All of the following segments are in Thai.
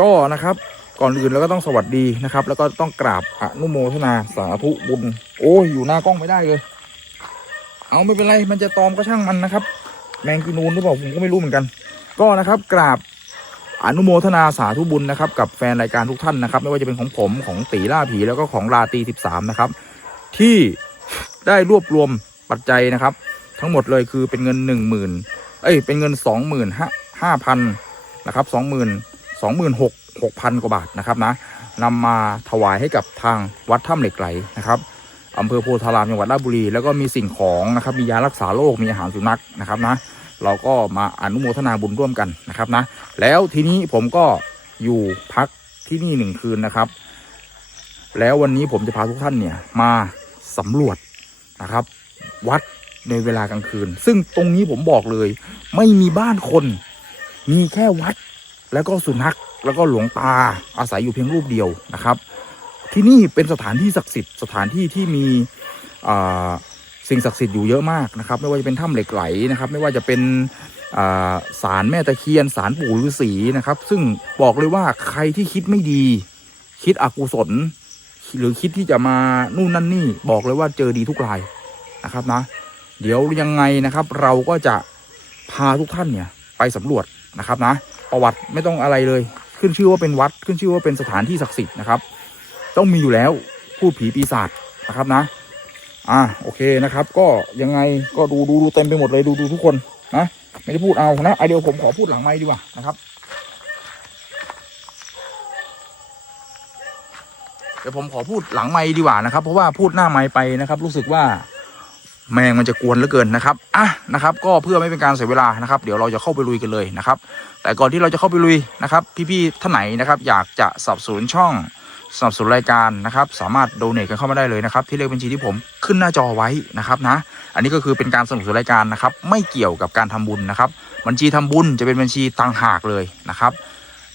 ก็นะครับ ก่อนอื่นเราก็ต้องสวัสดีนะครับ แล้วก็ต้องกราบอนุโมทนาสาธุบุญ โอ้ยอยู่หน้ากล้องไม่ได้เลย เอาไม่เป็นไรมันจะตอมก็ช่างมันนะครับ แมงกินูนหรือเปล่าผมก็ไม่รู้เหมือนกัน ก็นะครับกราบอนุโมทนาสาธุบุญนะครับกับแฟนรายการทุกท่านนะครับ ไม่ว่าจะเป็นของผมของตีล่าผีแล้วก็ของลาตีสิบสามนะครับ ที่ได้รวบรวมปัจจัยนะครับ ทั้งหมดเลยคือเป็นเงินหนึ่งหมื่นเอ้ยเป็นเงินสองหมื่นห้าพันนะครับ สองหมื่นสองหมื่นหกหกพันกว่าบาทนะครับนะนำมาถวายให้กับทางวัดถ้ำเหล็กไหลนะครับอำเภอโพธารามจังหวัดราชบุรี แล้วก็มีสิ่งของนะครับมียารักษาโรคมีอาหารสุนัขนะครับนะเราก็มาอนุโมทนาบุญร่วมกันนะครับนะแล้วทีนี้ผมก็อยู่พักที่นี่หนึ่งคืนนะครับ แล้ววันนี้ผมจะพาทุกท่านเนี่ยมาสำรวจนะครับ วัดในเวลากลางคืน ซึ่งตรงนี้ผมบอกเลย ไม่มีบ้านคน มีแค่วัด แล้วก็สุนัขแล้วก็หลวงตาอาศัยอยู่เพียงรูปเดียวนะครับ ที่นี่เป็นสถานที่ศักดิ์สิทธิ์สถานที่ที่มีสิ่งศักดิ์สิทธิ์อยู่เยอะมากนะครับ ไม่ว่าจะเป็นถ้ำเหล็กไหลนะครับ ไม่ว่าจะเป็นอ่าศาลแม่ตะเคียนศาลปู่ฤาษีนะครับ ซึ่งบอกเลยว่าใครที่คิดไม่ดี คิดอกุศล หรือคิดที่จะมานู่นนั่นนี่บอกเลยว่าเจอดีทุกรายนะครับนะ เดี๋ยวยังไงนะครับ เราก็จะพาทุกท่านเนี่ยไปสำรวจนะครับนะ ประวัติไม่ต้องอะไรเลย ขึ้นชื่อว่าเป็นวัดขึ้นชื่อว่าเป็นสถานที่ศักดิ์สิทธิ์นะครับ ต้องมีอยู่แล้วพูดผีปีศาจนะครับนะ อ่าโอเคนะครับ ก็ยังไงก็ดูดูดูเต็มไปหมดเลยดูดูทุกคนนะไม่ได้พูดเอานะไอเดียวผมขอพูดหลังไม้ดีกว่านะครับเดี๋ยวผมขอพูดหลังไม้ดีกว่านะครับ เพราะว่าพูดหน้าไม้ไปนะครับ รู้สึกว่า แมงมันจะกวนเหลือเกินนะครับอะนะครับก็เพื่อไม่เป็นการเสียเวลานะครับ เดี๋ยวเราจะเข้าไปลุยกันเลยนะครับ แต่ก่อนที่เราจะเข้าไปลุยนะครับ พี่ๆท่านไหนนะครับ อยากจะสับสนุนช่องสนับสนุนรายการนะครับสามารถโดเน a กันเข้ามาได้เลยนะครับที่เลขบัญชีที่ผมขึ้นหน้าจอไว้นะครับนะอันนี้ก็คือเป็นการสนับสนุนรายการนะครับไม่เกี่ยวกับการทำบุญนะครับ บัญชีทำบุญจะเป็นบัญชีต่างหากเลยนะครับ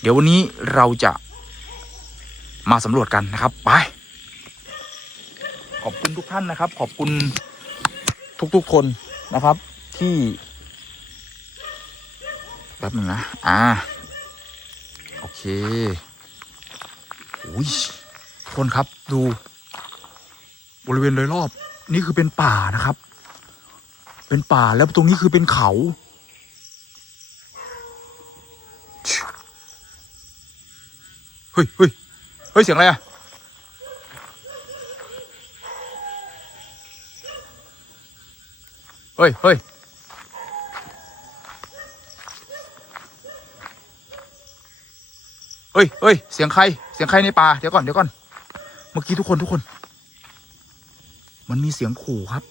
เดี๋ยววันนี้เราจะมาสำรวจกันนะครับไป ขอบคุณทุกท่านนะครับ ขอบคุณ ทุกๆคนนะครับ ที่แป๊บนึงนะ อ่า โอเคอุ้ยคนครับดู บริเวณโดยรอบ นี่คือเป็นป่านะครับ เป็นป่าแล้วตรงนี้คือเป็นเขา เฮ้ยเฮ้ยเฮ้ยเสียงอะไรอะ เฮ้ยเฮ้ยเฮ้ยเฮ้ยเสียงใคร เสียงใครในป่า เดี๋ยวก่อน เดี๋ยวก่อน เมื่อกี้ทุกคนทุกคน มันมีเสียงขู่ครับ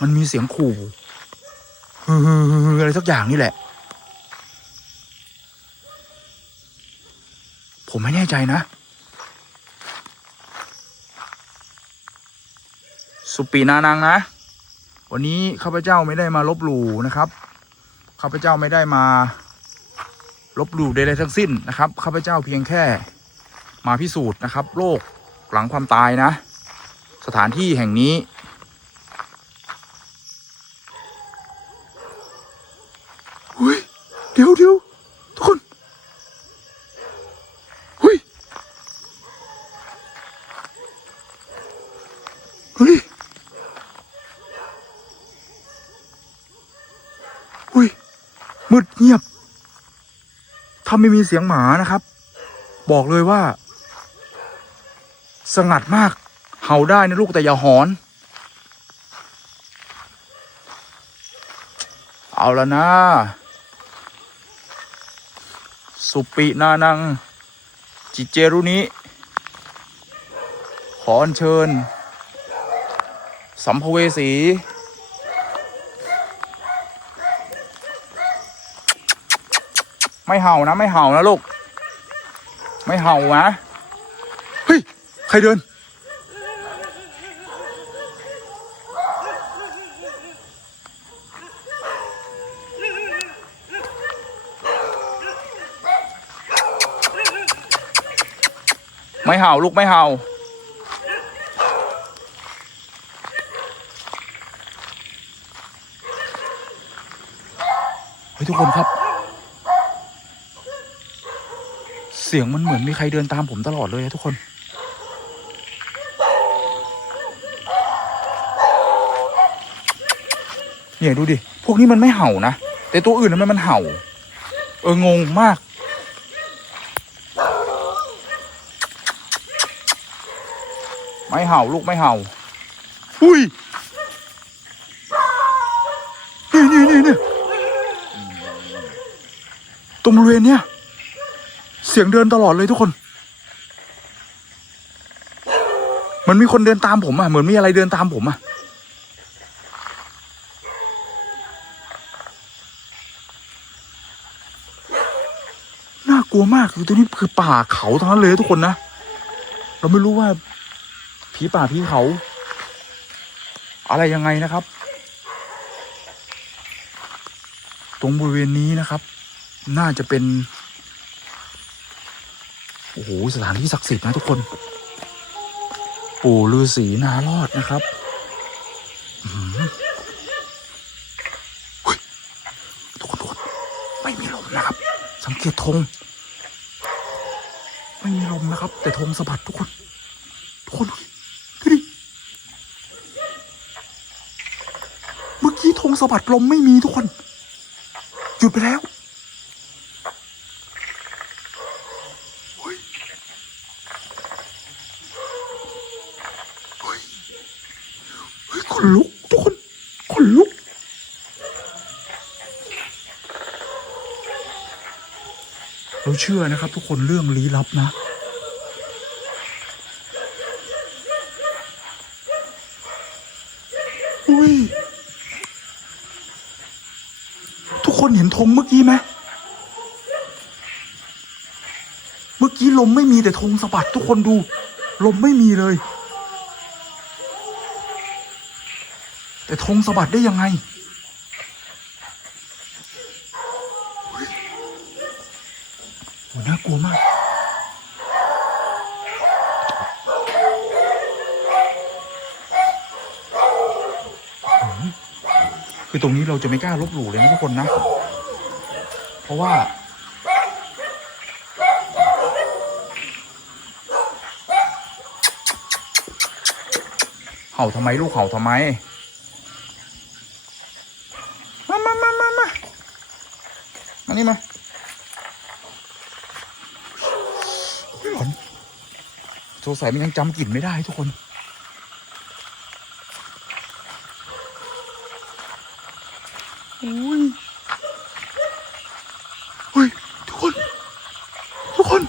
มันมีเสียงขู่ฮืออะไรสักอย่างนี่แหละ ผมไม่แน่ใจนะ สุปีนานังนะ วันนี้ข้าพเจ้าไม่ได้มาลบหลู่นะครับข้าพเจ้าไม่ได้มาลบหลู่ใดๆทั้งสิ้นนะครับข้าพเจ้าเพียงแค่มาพิสูจน์นะครับ โลกหลังความตายนะ สถานที่แห่งนี้เฮ้ยเดี๋ยวเดี๋ยวทุกคนเฮ้ยเฮ้ยเฮ้ย มืดเงียบ ถ้าไม่มีเสียงหมานะครับ บอกเลยว่า สงัดมาก เห่าได้นะลูกแต่อย่าหอน เอาแล้วนะ สุปินานัง จิเจรุนิขออัญเชิญ สัมภเวสี ไม่เห่านะ ไม่เห่านะลูก ไม่เห่านะเฮ้ยใครเดิน ไม่เห่าลูกไม่เห่าเฮ้ยทุกคนครับ สียงมันเหมือนมีใครเดินตามผมตลอดเลยอะทุกคน เนี่ยดูดิ พวกนี้มันไม่เห่านะ แต่ตัวอื่นนั้นมันเห่า เออ งงมาก ไม่เห่าลูกไม่เห่า อุ้ยนี่นี่นี่ตรงบริเวณเนี้ย เสียงเดินตลอดเลยทุกคน มันมีคนเดินตามผมอะ เหมือนมีอะไรเดินตามผมอะ น่ากลัวมากคือตัวนี้คือป่าเขาทั้งนั้นเลยทุกคนนะ เราไม่รู้ว่าผีป่าผีเขา อะไรยังไงนะครับ ตรงบริเวณนี้นะครับ น่าจะเป็น โอ้โหสถานที่ศักดิ์สิทธิ์นะทุกคน ปู่ฤาษีนารอดนะครับทุกคนทุกคนไม่มีลมนะครับ สังเกตธงไม่มีลมนะครับ แต่ธงสะบัดทุกคน ทุกคนดูดิเมื่อกี้ธงสะบัดลมไม่มีทุกคน หยุดไปแล้วเฮ้ยเฮ้ยเฮ้ยขนลุกทุกคนขนลุก เราเชื่อนะครับ ทุกคนเรื่องลี้ลับนะ อุ้ย ทุกคนเห็นธงเมื่อกี้ไหมเมื่อกี้ลมไม่มีแต่ธงสะบัดทุกคนดู ลมไม่มีเลย แต่ธงสะบัดได้ยังไง คือตรงนี้เราจะไม่กล้าลบหลู่เลยนะทุกคนนะ เพราะว่า เห่าทำไมลูกเห่าทำไม มามามามามามานี่มาสงสัยมันยังจำกลิ่นไม่ได้ทุกคน อุ้ยเฮ้ย ทุกคน ทุกคน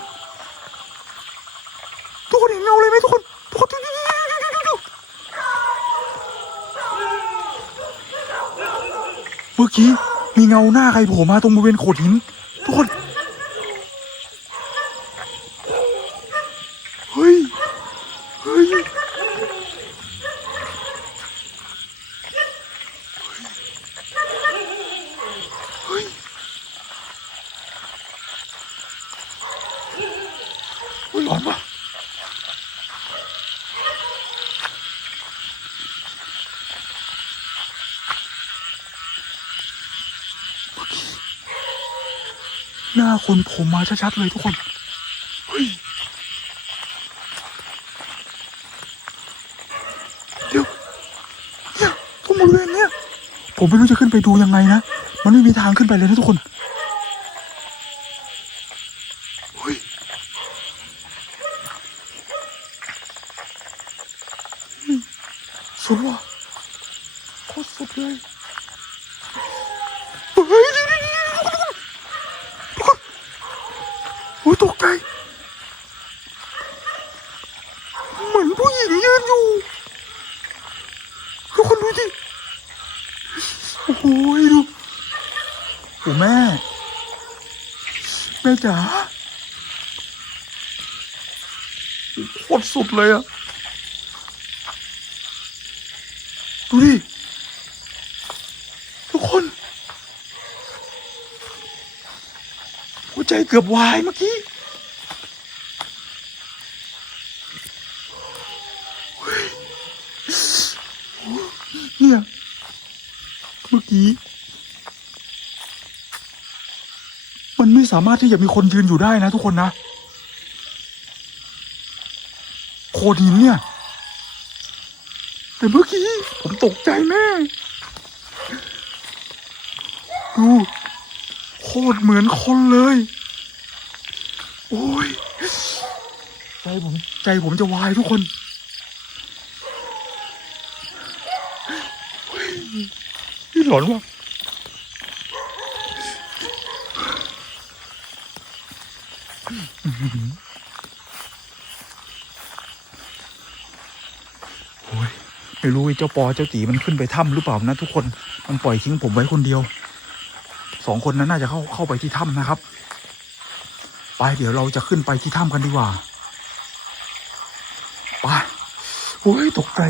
ทุกคนเห็นเงาเลยไหมทุกคน ทุกคนดูดูดูดูดูดู เมื่อกี้มีเงาหน้าใครโผล่มาตรงบริเวณโขดหินทุกคน เฮ้ย เฮ้ย เฮ้ย เฮ้ยร้อนว่ะเมื่อกี้หน้า คนโผมมาชัดๆเลยทุกคนเฮ้ยเดี๋ยวเนี่ยตรงบริเวณเนี้ยผมไม่รู้จะขึ้นไปดูยังไงนะ มันไม่มีทางขึ้นไปเลยนะทุกคน เฮ้ย เฮ้ยสุดว่ะโคตรสุดเลยเฮ้ยเดี๋ยวเดี๋ยวเดี๋ยวทุกคนโอ้ยตกใจ เหมือนผู้หญิงยืนอยู่ ทุกคนดูดิ โอ้โหดูโอ้แม่ แม่ จ๋าโคตรสุดเลยอะดูดิ ทุกคน หัวใจเกือบวายเมื่อกี้ สามารถที่จะมีคนยืนอยู่ได้นะทุกคนนะ โคดินเนี่ย แต่เมื่อกี้ ผมตกใจแม่ดูโคตรเหมือนคนเลย โอ้ย ใจผมใจผมจะวายทุกคน นี่หลอนว่ะ โอ้ยไม่รู้ไอ้เจ้าปอเจ้าตีมันขึ้นไปถ้ำหรือเปล่านะทุกคนมันปล่อยทิ้งผมไว้คนเดียวสองคนนั้นน่าจะเข้าเข้าไปที่ถ้ำนะครับ ไปเดี๋ยวเราจะขึ้นไปที่ถ้ำกันดีกว่าไปโอ้ยตกใจ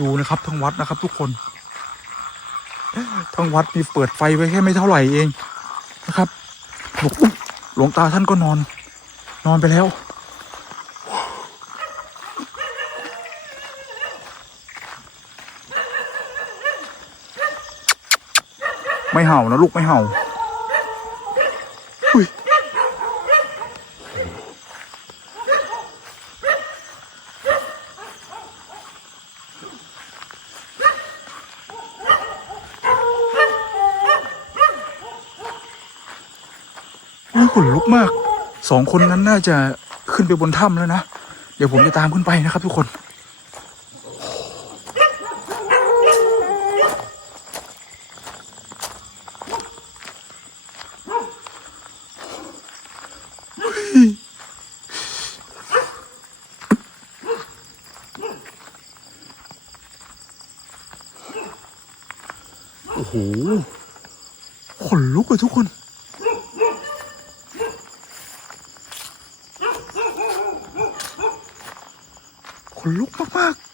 ดูนะครับ ทั้งวัดนะครับ ทุกคน ทั้งวัดมีเปิดไฟไว้แค่ไม่เท่าไหร่เองนะครับหลวงหลวงตาท่านก็นอน นอนไปแล้ว ไม่เห่านะลูกไม่เห่าอุ้ยขนลุกมาก สองคนนั้นน่าจะขึ้นไปบนถ้ำแล้วนะ เดี๋ยวผมจะตามขึ้นไปนะครับทุกคนโอ้โหขนลุกอะทุกคน นลุกมากๆ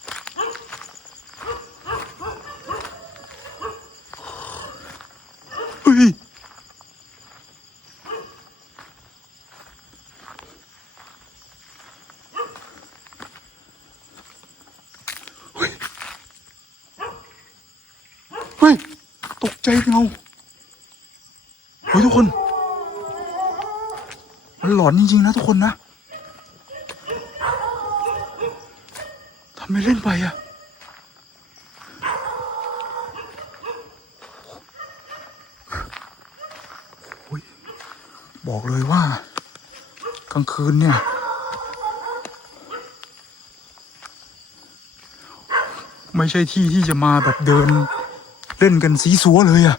เฮ้ยเฮ้ยเฮ้ย ตกใจเงาเฮ้ยทุกคน มันหลอนจริงๆนะทุกคนนะ ทำไมเล่นไปอะบอกเลยว่า กลางคืนเนี่ย ไม่ใช่ที่ที่จะมาแบบเดิน เล่นกันสีสัวเลยอะ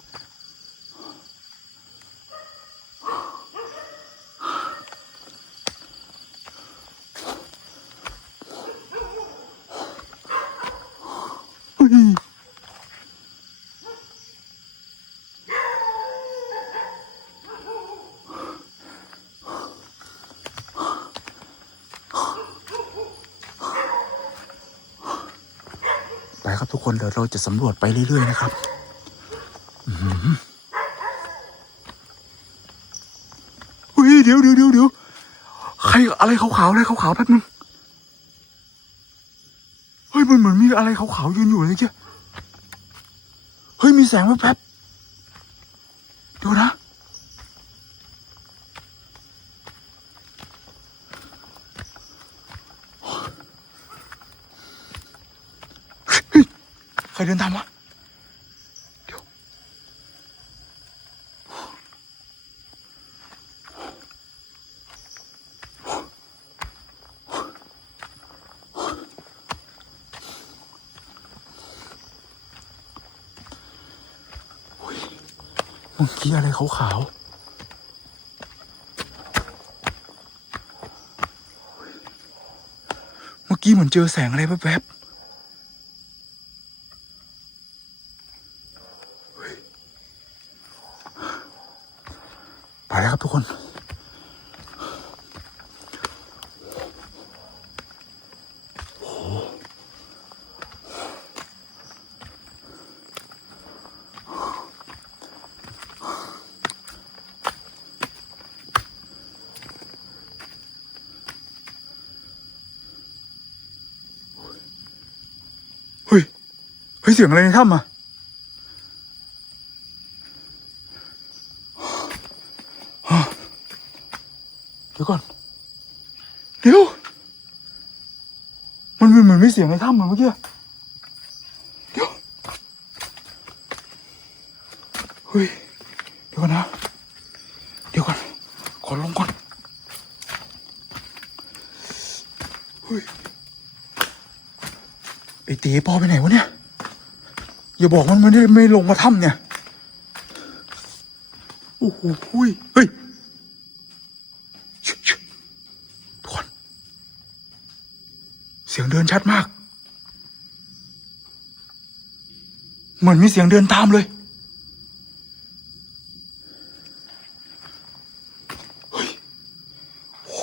ครับทุกคนเดี๋ยวเราจะสำรวจไปเรื่อยๆนะครับเฮ้ยเดี๋ยวเดี๋ยวเดี๋ยวเดี๋ยวใครอะไรขาวๆอะไรขาวๆแป๊บนึงเฮ้ยมันเหมือนมีอะไรขาวๆยืนอยู่เลยเจ้เฮ้ยมีแสงแป๊บๆเดี๋ยวนะเฮ้ยใคร เดินตามวะเดี๋ยวเมื่อกี้อะไรขาวๆเมื่อกี้เหมือนเจอแสงอะไรแวบๆเฮ้ยไปแล้วครับทุกคน เฮ้ย เฮ้ยเสียงอะไรในถ้ำอะเดี๋ยวก่อน เดี๋ยว มันเหมือนมีเสียงในถ้ำเหมือนเมื่อกี้เดี๋ยวเฮ้ยเดี๋ยวก่อนนะ เดี๋ยวก่อน ขอลงก่อนเฮ้ยไอเต๋ปอไปไหนวะเนี่ย อย่าบอกมันไม่ได้ไม่ลงมาถ้ำเนี่ย โอ้โหเฮ้ยเฮ้ยชิชิทุกคน เสียงเดินชัดมาก เหมือนมีเสียงเดินตามเลย เฮ้ยโอ้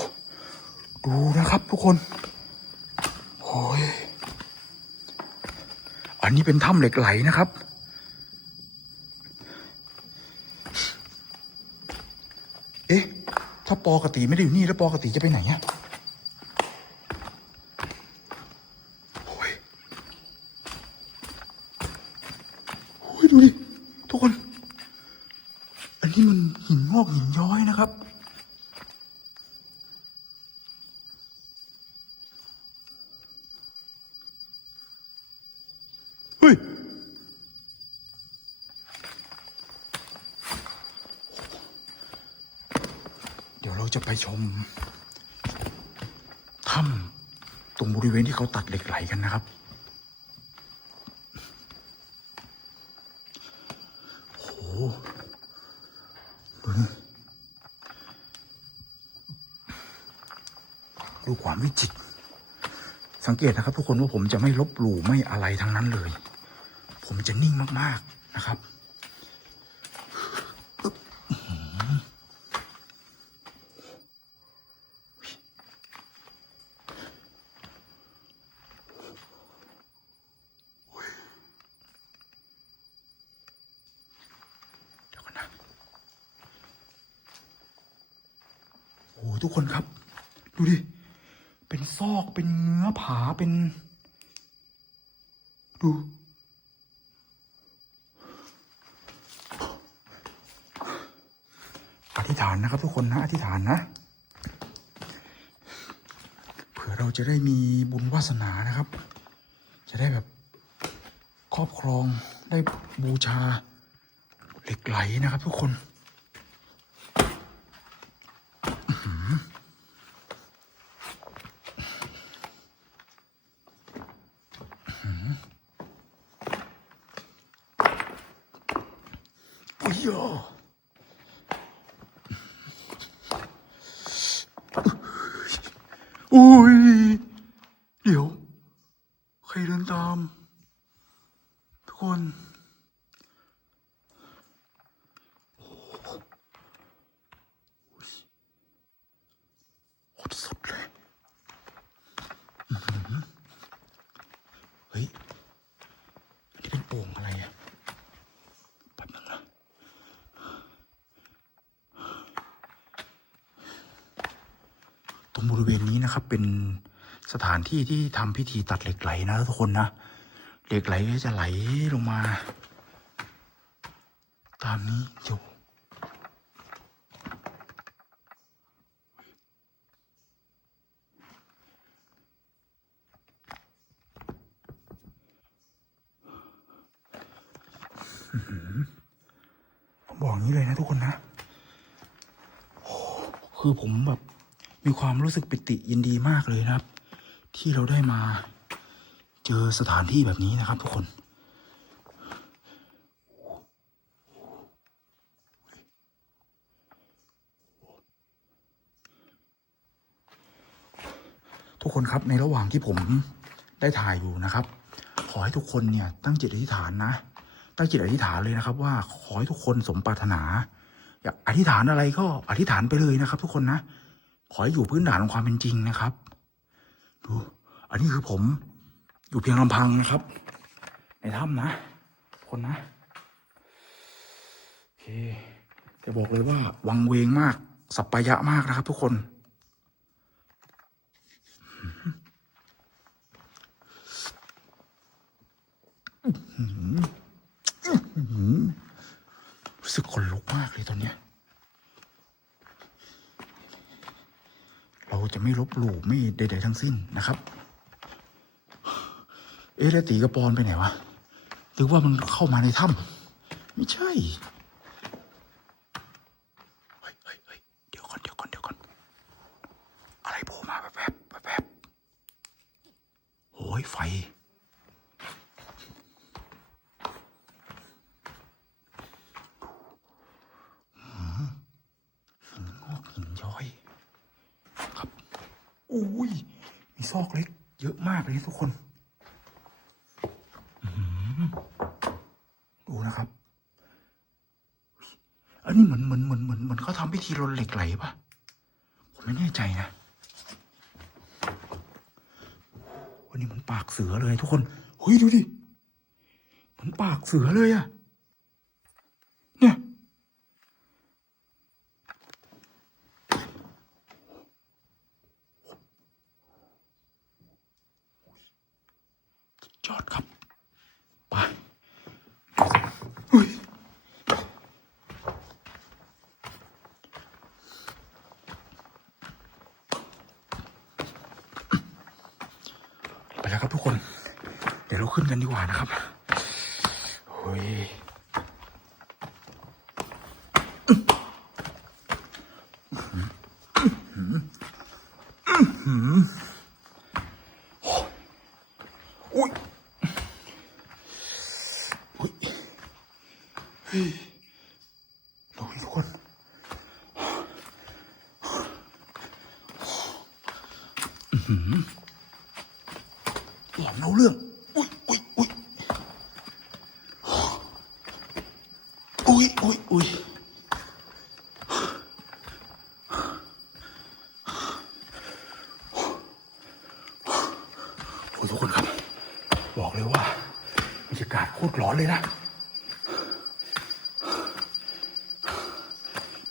ดูนะครับทุกคน โอ้ย อั นี้เป็นถ้ำเหล็กไหลนะครับ เอ๊ะ ถ้าปอกติไม่ได้อยู่นี่แล้วปอกติจะไปไหนอะโอ้ยโอ้ยดูดิ ทุกคน อันนี้มันหินงอกหินย้อยนะครับ เฮ้ย เดี๋ยวเรา จะไปชมถ้ำตรงบริเวณที่เขาตัดเหล็กไหลกันนะครับโอ้โหดูนี่ดูความวิจิตรสังเกตนะครับทุกคนว่าผมจะไม่ลบหลู่ไม่อะไรทั้งนั้นเลย ผมจะนิ่งมาก ๆ นะครับ เดี๋ยวก่อนนะ โอ้โห ทุกคนครับ ดูดิ เป็นซอกเป็นเนื้อผาเป็น ดู อธิษฐานนะครับทุกคนนะ อธิษฐานนะ เผื่อเราจะได้มีบุญวาสนานะครับ จะได้แบบครอบครองได้บูชาเหล็กไหลนะครับทุกคน อื้อหืออื้อหือ อุ้ยอะอุ้ย เดี๋ยว ใครเดินตาม ทุกคน โคตรสุดเลยอื้อหือเฮ้ย อันนี้เป็นโป่งอะไรอะแป๊บนึงนะต รงบริเวณนี้นะครับ เป็นสถานที่ที่ทำพิธีตัดเหล็กไหลนะทุกคนนะเหล็กไหลก็จะไหลลงมา ตามนี้อยู่ผมบอกงนี้เลยนะทุกคนนะ คือผมแบบ มีความรู้สึกปิติยินดีมากเลยนะครับ ที่เราได้มา เจอสถานที่แบบนี้นะครับ ทุกคนทุกคนครับในระหว่างที่ผมได้ถ่ายอยู่นะครับ ขอให้ทุกคนเนี่ยตั้งจิตอธิษฐานนะ ตั้งจิตอธิษฐานเลยนะครับ ว่าขอให้ทุกคนสมปรารถนา อยากอธิษฐานอะไรก็อธิษฐานไปเลยนะครับ ทุกคนนะ ขอให้อยู่พื้นฐานของความเป็นจริงนะครับ ดู อันนี้คือผมอยู่เพียงลำพังนะครับ ในถ้ำนะ คนนะ โอเค จะบอกเลยว่า วังเวงมาก สัปปายะมากนะครับ ทุกคนรู้สึกขนลุกมากเลยตอนเนี้ย เราจะไม่ลบหลู่ไม่ใดๆทั้งสิ้นนะครับ เอ๊ะแล้วตีกระปอนไปไหนวะหรือว่ามันเข้ามาในถ้ำไม่ใช่ เฮ้ยเฮ้ยเฮ้ยเดี๋ยวก่อนเดี๋ยวก่อนเดี๋ยวก่อน อะไรโผล่มาแป๊บแป๊บแป๊บแป๊บโอ้ยไฟ หินงอกหินย้อย ครับอุ้ย มีซอกเล็ก เยอะมากเลยทุกคนอื้อหือดูนะครับ อันนี้เหมือนเหมือนเหมือนเหมือนเหมือนเขาทำพิธีรนเหล็กไหลปะผมไม่แน่ใจนะวันนี้มันปากเสือเลยทุกคนเฮ้ยดูดิมันปากเสือเลยอะเนี่ย จอดครับ ไปเฮ้ยไปแล้วครับทุกคน เดี๋ยวเราขึ้น กันดีกว่านะครับเฮ้ยอืม อุ้ยเฮ้ยดูดิทุกคนอื้อหือหลอนเอาเรื่อง อุ้ยอุ้ยอุ้ยอุ้ยอุ้ยอุ้ยโอ้ยทุกคนครับ บอกเลยว่า พูดหลอนเลยนะ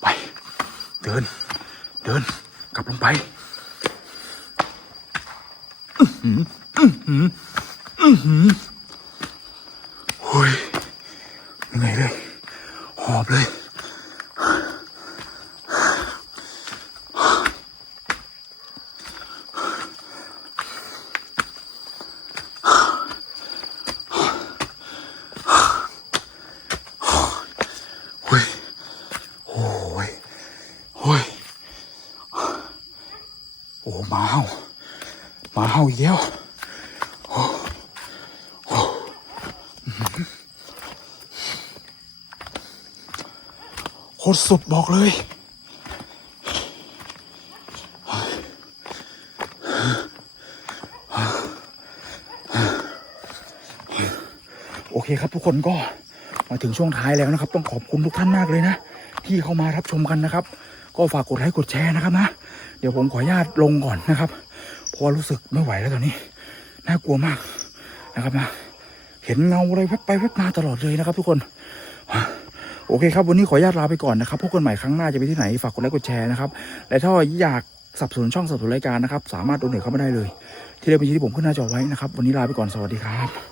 ไป เดิน เดิน กลับลงไปอื้อหืออื้อหืออื้อหือโอ้ยเหนื่อยเลย หอบเลย โอ้ย โอ้ย โอ้ย โอ้หมาเห่าหมาเห่าอีกแล้วโอ้โอ้อื้อหือ โคตรสุดบอกเลย โอเคครับทุกคนก็มาถึงช่วงท้ายแล้วนะครับ ต้องขอบคุณทุกท่านมากเลยนะ ที่เข้ามารับชมกันนะครับ ก็ฝากกดไลค์กดแชร์นะครับนะ เดี๋ยวผมขออนุญาตลงก่อนนะครับเพราะรู้สึกไม่ไหวแล้วตอนนี้ น่ากลัวมากนะครับนะเห็นเงาอะไรแวบไปแวบมาตลอดเลยนะครับ ทุกคน โอเคครับ วันนี้ขออนุญาตลาไปก่อนนะครับ พบกันใหม่ครั้งหน้าจะไปที่ไหน ฝากกดไลค์กดแชร์นะครับ และถ้าอยากสับสนช่องสับสนุนรายการนะครับ สามารถโดนเนทเข้ามาได้เลย ที่เลขบัญชีที่ผมขึ้นหน้าจอไว้นะครับ วันนี้ลาไปก่อน สวัสดีครับ